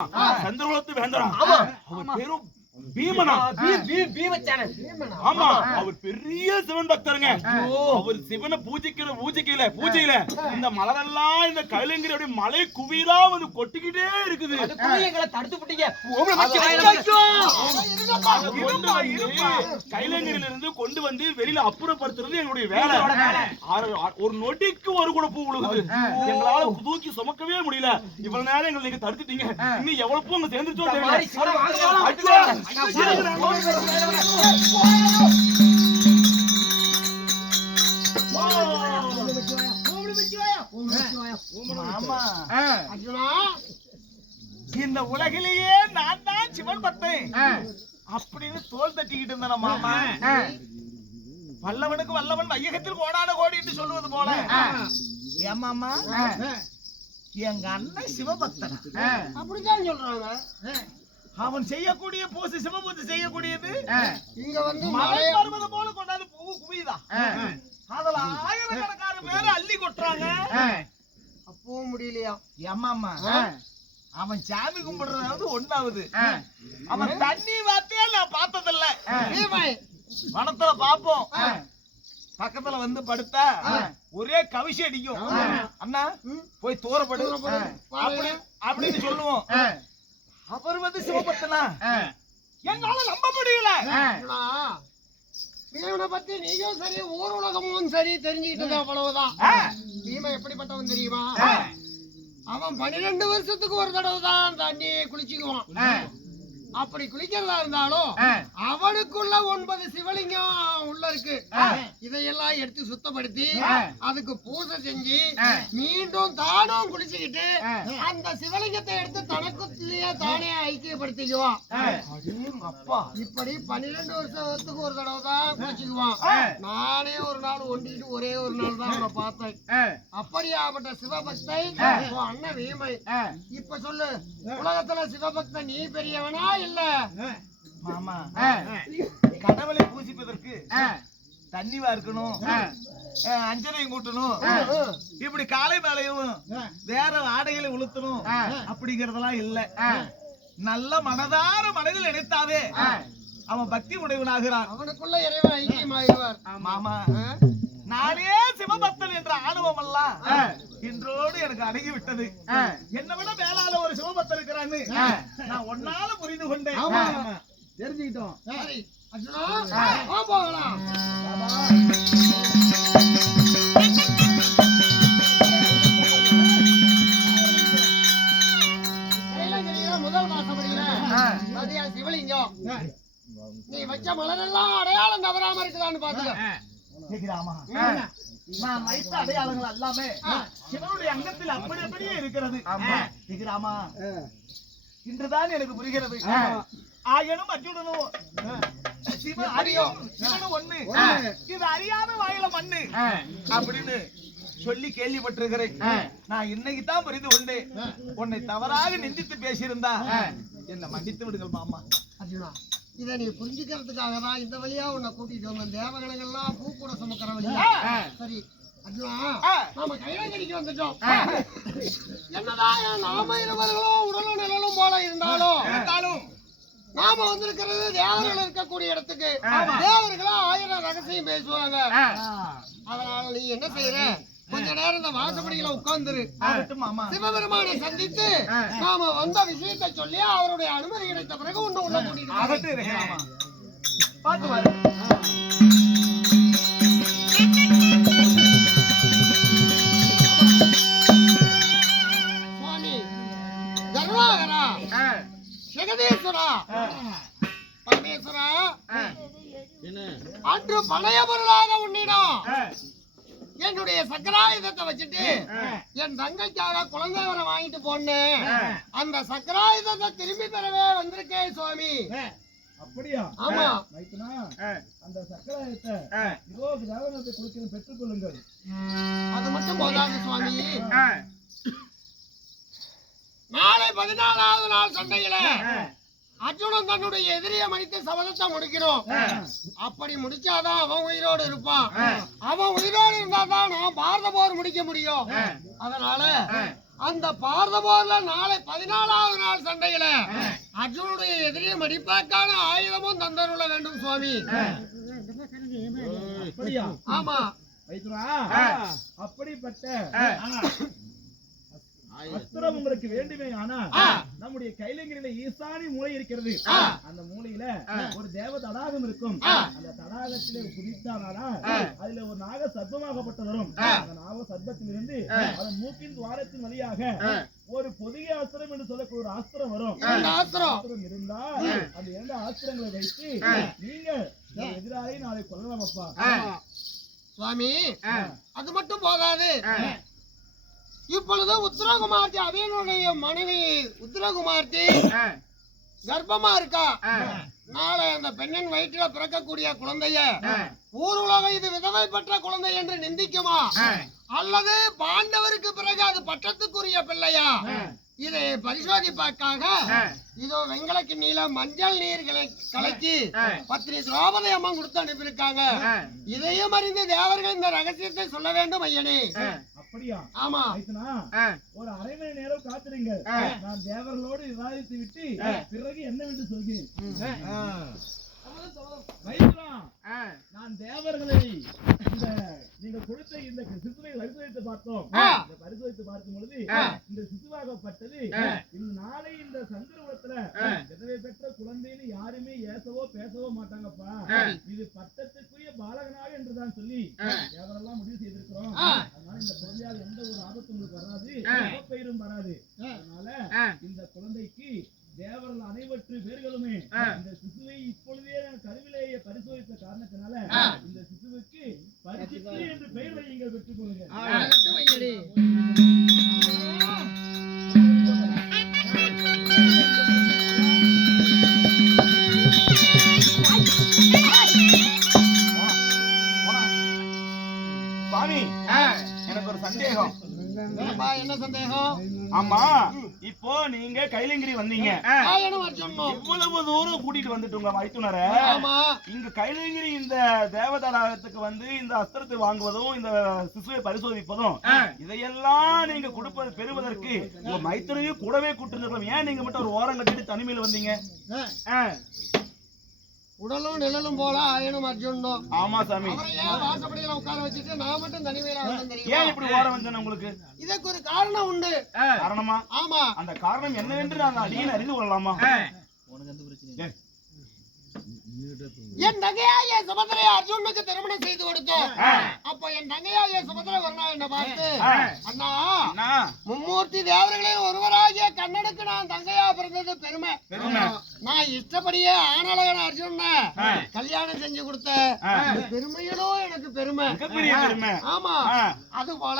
சந்திரகுலத்து வேந்தரா அவர் பேரும் பீமனா ஆமா அவர் பெரிய சிவன் பக்தருங்க. அவர் சிவனை பூஜையில இந்த மலரெல்லாம் இந்த கைலங்கிரி மலை குவியலா வந்து கொட்டிக்கிட்டே இருக்குது. கைலங்கிரியில இருந்து கொண்டு வந்து வெளியில அப்புறப்படுத்துறது எங்களுடைய வேலை. ஒரு நொடிக்கு ஒரு கூட பூ விழுகுது. எங்களால தூக்கி சுமக்கவே முடியல. இவ்வளவு நேரம் எங்களை நீங்க தடுத்துட்டீங்க. இன்னும் எவ்வளவு பூ அங்க சேர்ந்துச்சோ தெரியல. இந்த உலகிலேயே நான் தான் சிவன் பக்தன் அப்படின்னு தோல் தட்டிக்கிட்டு இருந்தேன் மாமா. வல்லவனுக்கு வல்லவன் வையகத்தில் கோடான கோடி என்று சொல்லுவது போல ஏமாமா எங்க அண்ணன் சிவபக்தன் அப்படிதான் சொல்றாங்க. அவன் செய்யக்கூடிய பூசை சிவபூஜை செய்யக்கூடியது இங்க வந்து மலை பருவதம் போல கொண்டாந்து பூ குவியுதா. அதுல ஆயிரக்கணக்கான பேர் அள்ளி கொட்டுறாங்க. அப்பவும் முடியலையா ஏமாமா அவன் சாமி கும்பிடுறதாவது ஒண்ணாவது. அவன் தண்ணி வார்த்தையா நான் பார்த்ததில்ல. வனத்துல பாப்போம் பக்கத்துல வந்து படுத்தா ஒரே கவிசி அடிக்கும். அண்ணா போய் தூரப்படு அப்படின்னு சொல்லுவோம். அவர் வந்து சிவபக்தனா என்னால நம்ப முடியல. பீமனை பத்தி நீயும் சரி ஊர் உலகமும் சரி தெரிஞ்சுக்கிட்டது அவ்வளவுதான். பீமன் எப்படிப்பட்டவன் தெரியுமா? அவன் 12 வருஷத்துக்கு ஒரு தடவை தான் தண்ணி குளிச்சுக்குவான். அப்படி குளிக்கிறதா இருந்தாலும் அவனுக்குள்ள 9 சிவலிங்கம் உள்ள இருக்கு. இதையெல்லாம் எடுத்து சுத்தப்படுத்தி அதுக்கு பூஜை செஞ்சு மீண்டும் தானும் குளிச்சுக்கிட்டு அந்த சிவலிங்கத்தை எடுத்து தனக்குள்ளேயே தானே ஐக்கியப்படுத்திக்குவான். அப்பா இப்படி 12 வருஷத்துக்கு ஒரு தடவை தான் குளிச்சுக்குவான். நானே ஒரு நாள் ஒண்டிட்டு ஒரே ஒரு நாள் தான் அவனை பார்த்தேன். அப்படியாப்பட்ட சிவபக்தை அண்ணன் வீமை. இப்ப சொல்லு, உலகத்துல சிவபக்த நீ பெரியவனா இல்ல மாமா? கடவுளை பூசிப்பதற்கு தண்ணி வார்க்கணும், அஞ்சனையும் கூட்டணும், இப்படி காலை மேலையும் வேற ஆடைகளை உளுத்தணும் அப்படிங்கறதெல்லாம் இல்ல. நல்ல மனதார மனதில் நினைத்தாவே அவன் பக்தி உடையவனாகிறான். அவனுக்குள்ள இறைவன் ஐக்கியமாகிறார். மாமா நானே சிவபக்தன் என்ற ஆணவம் எல்லாம் இன்றோடு எனக்கு அடங்கி விட்டது. என்னை விட மேலால ஒரு சிவபக்தன் இருக்கிறான்னு நான் ஒன்னால புரிந்து கொண்டேன். தெரிஞ்சுக்கிட்டோம். சரி அர்ஜுனா போகலாம். முதல் மாசப்படியில சிவலிங்கம் நீ வச்ச மலரெல்லாம் அடையாளம் தவறாம இருக்குதான்னு பாத்துக்க. நான் வைத்த அடையாளங்கள் எல்லாமே சிவனுடைய அங்கத்தில் அப்படி அப்படியே இருக்கிறது. இன்றுதான் எனக்கு புரிகிறது. ஆயனும் அர்ஜுனனும் சிவனும் ஒண்ணு, இது அறியாத வாயில மண்ணு அப்படின்னு சொல்லி கேள்விப்பட்டிருக்கிறேன். நான் இன்னைக்கு தான் புரிந்து கொண்டேன். உன்னை தவறாக நிந்தித்து பேசியிருந்தா என்ன மன்னித்து விடுங்கள் மாமா. அர்ஜுனா இதை நீ புரிஞ்சுக்கிறதுக்காக தான் இந்த வழியா உன்னை கூட்டிட்டு வந்த. தேவகணங்கள்லாம் பூ கூட சுமக்கிற வழியா. சரி அர்ஜுனா நாம கைலங்கிரிக்கு வந்துட்டோம். என்னதான் நாம இருவர்களும் உடலும் நிழலும் போல இருந்தாலும் நாம வந்திருக்கிறது தேவர்கள் இருக்கக்கூடிய இடத்துக்கு. தேவர்களா 1000 ரகசியம் பேசுவாங்க. அதனால நீ என்ன செய்யற, கொஞ்ச நேரம் இந்த வாசப்படியில உட்கார்ந்துரு. சிவபெருமானை சந்தித்து நாம வந்த விஷயத்தை சொல்லி அவருடைய அனுமதி கிடைத்த பிறகு உன்னை உள்ள கூட்டிட்டு சுவாமி கருணாகரா, ஜெகதீஸ்வரா, பரமேஸ்வரா, அன்று பழைய பொருளாக உன்னிடம் என்னுடைய சக்கராயுதத்தை வச்சுட்டு என் தங்கைக்காக குழந்தை வர வாங்கிட்டு போனேன். அந்த சக்கராயுதத்தை திரும்பி பெறவே வந்திருக்கேன் சுவாமி. அப்படியா? ஆமா. அந்த சக்கராயுதத்தை கொடுத்து பெற்றுக் கொள்ளுங்கள். அது மட்டும் போதாது சுவாமி. நாளை 14வது நாள் சண்டையில அர்ஜுனன் தன்னுடைய எதிரியை மடித்து சபதத்தை முடிக்கணும். அப்படி முடிச்சாதான் அவன் உயிரோடு இருப்பான். அவன் உயிரோடு இருந்தாதான் நான் பாரத போர் முடிக்க முடியும். அதனால அந்த பாரதபோர்ல நாளை 14வது நாள் சண்டையில அர்ஜுனுடைய எதிரியை மடிப்பாக்கான ஆயுதமும் தந்தருள வேண்டும் சுவாமி. அப்படியா? ஆமா வைத்துரா, அப்படிப்பட்ட அஸ்திரம் உங்களுக்கு வேண்டுமே. ஆனா நம்முடைய கைலங்கிரியில ஈசானி மூலை இருக்கிறது. அந்த மூலையில ஒரு தேவ தடாகம் இருக்கும். அந்த தடாகத்திலே குதித்தானா அதுல ஒரு நாக சர்ப்பமாகப்பட்ட வரும். அந்த நாக சர்ப்பத்திலிருந்து அதன் மூக்கின் துவாரத்தின் வழியாக ஒரு பொதிகை அஸ்திரம் என்று சொல்லக்கூடிய ஒரு அஸ்திரம் வரும். அஸ்திரம் இருந்தா அந்த 2 அஸ்திரங்களை வைத்து நீங்க எதிராளி நாளை கொல்லலாம் அப்பா. சுவாமி அது மட்டும் போதாது. இப்பொழுது உத்தரகுமார்த்தி அபியனுடைய மனைவி உத்தரகுமார்த்தி கர்ப்பமா இருக்கா. நாளை அந்த பெண்ணின் வயிற்றில பிறக்கக்கூடிய குழந்தைய ஊர் உலகம் இது விதவை பெற்ற குழந்தை என்று நிந்திக்குமா, அல்லது பாண்டவருக்கு பிறகு அது பட்டத்துக்குரிய பிள்ளையா, இதை பரிசோதிப்பதற்காக இதோ வெங்கலக்கு நீல மஞ்சள் நீர் கலக்கி பத்திரி திரௌபதி அம்மா கொடுத்து அனுப்பியிருக்காங்க. இதையும் அறிந்து தேவர்கள் இந்த ரகசியத்தை சொல்ல வேண்டும் ஐயனே. அப்படியா? ஆமா. ஒரு அரை மணி நேரம் காத்திருங்க. நான் தேவர்களோடு விவாதித்து விட்டு பிறகு என்னவென்று சொல்கிறேன். நான் தேவர்களை நீங்க கொடுத்த இந்த சிசுவை பரிசோதித்து பார்த்தோம். பரிசோதித்து பார்க்கும் பொழுது இந்த சிசுவாகப்பட்டது இந்த நாளை இந்த சந்திரபுரத்துல விதவை பெற்ற குழந்தைன்னு யாருமே ஏசவோ பேசவோ மாட்டாங்கப்பா. இது பட்டத்துக்குரிய பாலகனாக என்றுதான் சொல்லி தேவரெல்லாம் முடிவு செய்திருக்கிறோம். அதனால இந்த குழந்தையால் எந்த ஒரு ஆபத்தும் உங்களுக்கு வராது, பயிரும் வராது. அதனால இந்த குழந்தைக்கு தேவர்கள் அனைவற்று பேர்களுமே இந்த சிசுவை இப்பொழுதே கருவிலேயே பரிசோதித்த காரணத்தினால இந்த சிசுவுக்கு பரிசுத்து என்று பெயர் வையுங்கள், பெற்றுக் கொள்ளுங்க. சுவாமி எனக்கு ஒரு சந்தேகம். என்ன சந்தேகம்? ஆமா, இப்போ நீங்க கைலங்கிரி வந்தீங்க, இவ்வளவு தூரம் கூட்டிட்டு வந்துட்டு உங்க மைத்துனரை இங்க கைலங்கிரி இந்த தேவதடாகத்துக்கு வந்து இந்த அஸ்திரத்தை வாங்குவதும் இந்த சிசுவை பரிசோதிப்பதும் இதையெல்லாம் நீங்க கொடுப்பது பெறுவதற்கு உங்க மைத்துனையும் கூடவே கூட்டிருந்திருக்கலாம். ஏன் நீங்க மட்டும் ஒரு ஓரம் கட்டிட்டு தனிமையில வந்தீங்க? உடலும் நிழலும் போல ஆயனும் அர்ஜுனும். ஆமா சாமி. வாசப்படியில உட்கார வச்சுட்டு நான் மட்டும் தனிமையில வந்தேன். ஏன் இப்படி ஓரம் வந்தேன் உங்களுக்கு? இதற்கு ஒரு காரணம் உண்டு. காரணமா? ஆமா. அந்த காரணம் என்னவென்று நாங்கள் அடியில் அறிந்து கொள்ளலாமா? என் தங்கையாகிய சுபத்திரையை அர்ஜுனுக்கு திருமணம் செய்து கொடுத்தோம். அப்ப என் தங்கையாகிய சுபத்திரை ஒரு நாள் என்ன பார்த்து, அண்ணா மும்மூர்த்தி தேவர்களில் ஒருவராகிய கண்ணனுக்கு நான் தங்கையா பிறந்தது பெருமை. நான் இஷ்டப்படியே ஆனழகன் அர்ஜுன கல்யாணம் செஞ்சு கொடுத்த பெருமையிலும் எனக்கு பெருமை. ஆமா. அது போல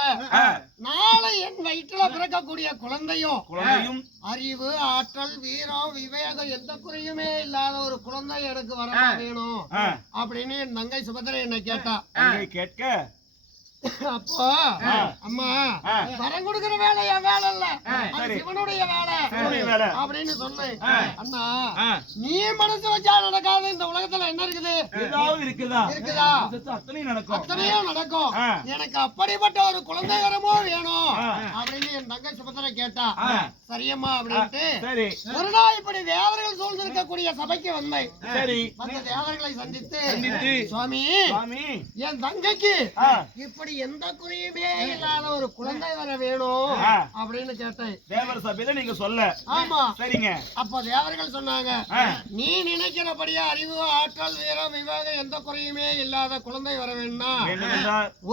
நாளை என் வயிற்றுல பிறக்கக்கூடிய குழந்தையும் அறிவு, ஆற்றல், வீரம், விவேகம் எந்த குறையுமே இல்லாத ஒரு குழந்தை எனக்கு வர வேணும் அப்படின்னு என் தங்கை சுபத்திரை என்ன கேட்டா. கேட்க அப்போ அம்மா வரம் கொடுக்கிற வேலை என் வேலை இல்ல, அது சிவனுடைய வேலை அப்படின்னு சொல்லு. அண்ணா நீ மனசு வச்சா நடக்காது இந்த உலகத்துல என்ன இருக்குது? இருக்குதா? அத்தனையும் நடக்கும். எனக்கு அப்படிப்பட்ட ஒரு குழந்தை வரமோ வேணும் அப்படின்னு என் தங்கை சுபத்திரை கேட்டா. சரியம்மா அப்படின்ட்டு ஒரு நாள் இப்படி தேவர்கள் சூழ்ந்திருக்கக்கூடிய சபைக்கு வந்தேன். அந்த தேவர்களை சந்தித்து சுவாமி என் தங்கைக்கு இப்படி எந்த குறையுமே இல்லாத ஒரு குழந்தை வர வேணும் அப்படின்னு கேட்டேன். தேவர் சபையில நீங்க சொல்ல. ஆமா. சரிங்க. அப்ப தேவர்கள் சொன்னாங்க, நீ நினைக்கிறபடியா அறிவு, ஆற்றல், வீரம், விவேகம் எந்த குறையுமே இல்லாத குழந்தை வர வேணும்னா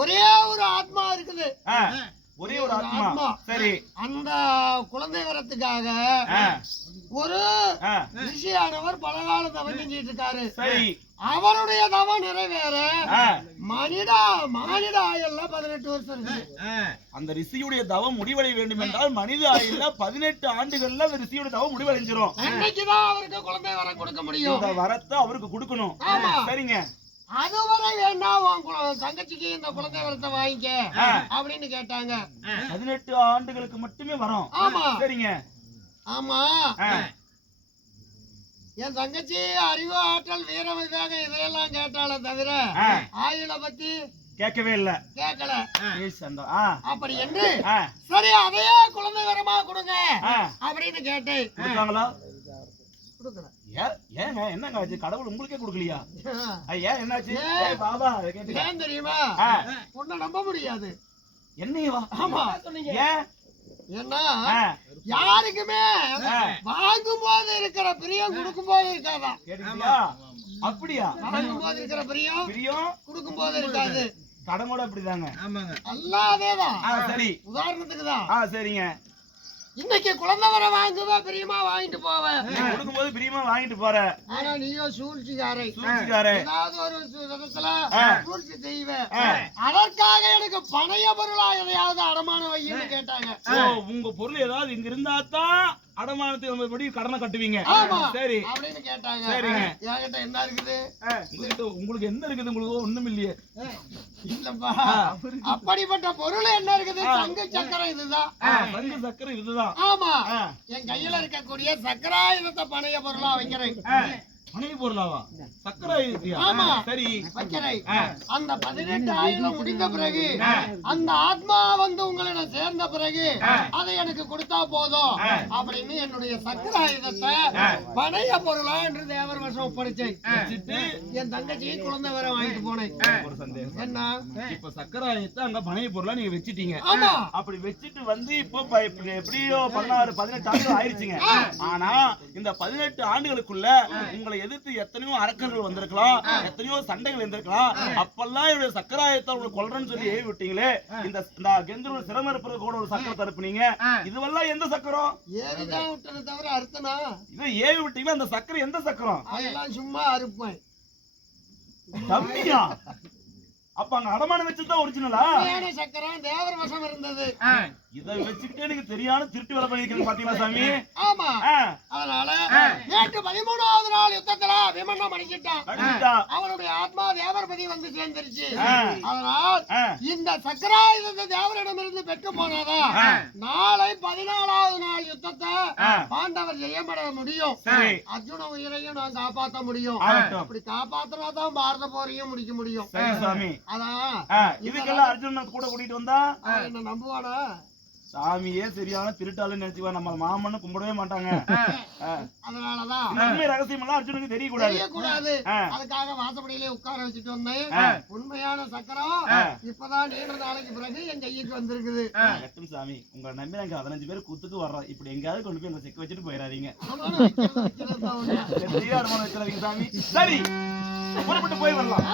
ஒரே ஒரு ஆத்மா இருக்குது. ஒரே ஒரு ஆத்மா. சரி. அந்த குழந்தை வரத்துக்காக ஒரு ரிஷியானவர் பல காலம் தவம் செஞ்சிட்டு இருக்காரு. சரி. அவருடைய தவம் நிறைவேற மனித ஆயுள்ல 18 வருஷம் இருக்கு. அந்த ரிஷியுடைய தவம் முடிவடைய வேண்டும் என்றால் மனித ஆயுள்ல 18 ஆண்டுகள்ல அந்த ரிஷியுடைய தவம் முடிவடைஞ்சிரும். அன்னைக்குதான் அவருக்கு குழந்தை வரம் கொடுக்க முடியும். இந்த வரத்தை அவருக்கு கொடுக்கணும். சரிங்க. அதுவரை வேண்டாம் உன் தங்கச்சிக்கு இந்த குழந்தை வரத்தை வாங்கிக்க அப்படின்னு கேட்டாங்க. 18 ஆண்டுகளுக்கு மட்டுமே வரும். ஆமா. சரிங்க. ஆமா. என் தங்கச்சி அறிவு, ஆற்றல், வீரம், விவேகம் இதையெல்லாம் கேட்டால தவிர ஆயுளை பத்தி கேட்கவே இல்ல. கேட்கல. அப்படி என்று சரி அதையே குழந்தை வரமா கொடுங்க அப்படின்னு கேட்டேன். கொடுத்தாங்களா? கொடுக்கல. ஏங்க என்னங்க ஆச்சு? கடவுள் உங்களுக்கே கொடுக்கலையா? ஏன் என்னாச்சு பாபா? ஏன் தெரியுமா? உன்னை நம்ப முடியாது. என்னையவா? ஆமா. ஏன்? ஏன்னா யாருக்குமே வாங்கும் போது இருக்கிற பிரியம் கொடுக்கும் போது இருக்காதா? கேட்டீங்களா? அப்படியா? வாங்கும் போது இருக்கிற பிரியம் கொடுக்கும் போது இருக்காது. கடமோட அப்படிதாங்க. அல்லாதேதான். சரி, உதாரணத்துக்கு தான். சரிங்க. இன்னைக்கு குழந்தை வர வாங்குவ பிரியமா வாங்கிட்டு போவேன். கொடுக்கும்போது பிரியமா வாங்கிட்டு போற. ஆனா நீயோ சூழ்ச்சிக்காரை. ஏதாவது ஒரு விதத்துல சூழ்ச்சி செய்வேன். அதற்காக எனக்கு பணைய பொருளா எதையாவது அடமானம் வைன்னு கேட்டாங்க. உங்க பொருள் ஏதாவது இங்க இருந்தா தான் அடமானத்தை நம்ம எப்படி கடனை கட்டுவீங்க. சரி அப்படின்னு கேட்டாங்க. சரிங்க. என்கிட்ட என்ன இருக்குது? உங்களுக்கு என்ன இருக்குது? உங்களுக்கு ஒண்ணும் இல்லையே. இல்லப்பா, அப்படிப்பட்ட பொருள் என்ன இருக்குது? தங்க சக்கரை இதுதான். தங்க சக்கரை இதுதான். ஆமா, என் கையில இருக்கக்கூடிய சக்கராயுதத்தை பணைய பொருளா வைக்கிறேன். பணைய பொருளாவா? சக்கரை இருக்கியா? ஆமா, சரி வைக்கிறேன். அந்த 18 ஆயுதம் முடிந்த பிறகு அந்த ஆத்மா வந்து உங்களிடம் சேர்ந்த பிறகு அதை எனக்கு கொடுத்தா போதும் அப்படின்னு என்னுடைய சக்கராயுதத்தை பணைய பொருளா என்று தேவர் வருஷம் ஒப்படைச்சேன். என் தங்கச்சியை குழந்தை வர வாங்கிட்டு போனேன். ஒரு சந்தேகம். என்ன? இப்ப சக்கராயுதத்தை அங்க பணைய பொருளா நீங்க வச்சிட்டீங்க. ஆமா. அப்படி வச்சிட்டு வந்து இப்போ எப்படியோ 16 18 ஆண்டுகள் ஆயிருச்சுங்க. ஆனா இந்த 18 ஆண்டுகளுக்குள்ள உங்களை எதிர்த்து எத்தனையோ அரக்கர்கள் வந்திருக்கலாம், எத்தனையோ சண்டைகள் இருந்திருக்கலாம். அப்பெல்லாம் என்னுடைய சக்கராயத்தை உங்களுக்கு கொல்றேன்னு சொல்லி ஏவி விட்டீங்களே, இந்த கெந்தூர் சிரமம் இருப்பது கூட ஒரு சக்கரம் தடுப்புனீங்க. இதுவெல்லாம் எந்த சக்கரம்? ஏவிதான் விட்டது தவிர அறுத்தனா? இதை ஏவி விட்டீங்கன்னா அந்த சக்கரம் எந்த சக்கரம்? அதெல்லாம் சும்மா அறுப்பேன். தம்பியா? அப்ப அங்க அடமானம் வச்சதுதான் ஒரிஜினலா? சக்கரம் தேவர் வசம் இருந்தது. இதை வச்சுக்கிட்டே நீங்க தெரியாம திருட்டு வேலை பண்ணிருக்கீங்க பாத்தீங்களா சாமி? ஆமா. அதனால நேற்று 13வது நாள் யுத்தத்துல விமன்னம் அடிச்சிட்டான். அவனுடைய ஆத்மா தேவர்பதி வந்து சேர்ந்துருச்சு. அதனால் இந்த சக்கராயுதத்தை தேவரிடமிருந்து பெற்று போனாதான் நாளை 14வது நாள் யுத்தத்தை பாண்டவர் ஜெயப்பட முடியும். அர்ஜுன உயிரையும் நான் காப்பாற்ற முடியும். அப்படி காப்பாத்தினாதான் பாரத போரையும் முடிக்க முடியும். அதான் இதுக்கெல்லாம் அர்ஜுன கூட கூட்டிட்டு வந்தா என்ன நம்புவானா? சாமியே சரியான திருட்டாளு நினைச்சுவா. நம்ம மாமன்னு கும்பிடவே மாட்டாங்க. அதனாலதான் உண்மை ரகசியம் எல்லாம் அர்ஜுனுக்கு தெரியக்கூடாது. அதுக்காக வாசப்படியிலே உட்கார வச்சுட்டு வந்தேன். உண்மையான சக்கரம் இப்பதான் நீண்ட நாளைக்கு பிறகு என் கைக்கு வந்திருக்குது. சாமி உங்களை நம்பி நாங்க 15 பேர் குத்துக்கு வர்றோம். இப்படி எங்கயாவது கொண்டு போய் எங்களை செக்க வச்சுட்டு போயிடாதீங்க. வைக்கிறதா சாமி சரி புறப்பட்டு போய் வரலாம்.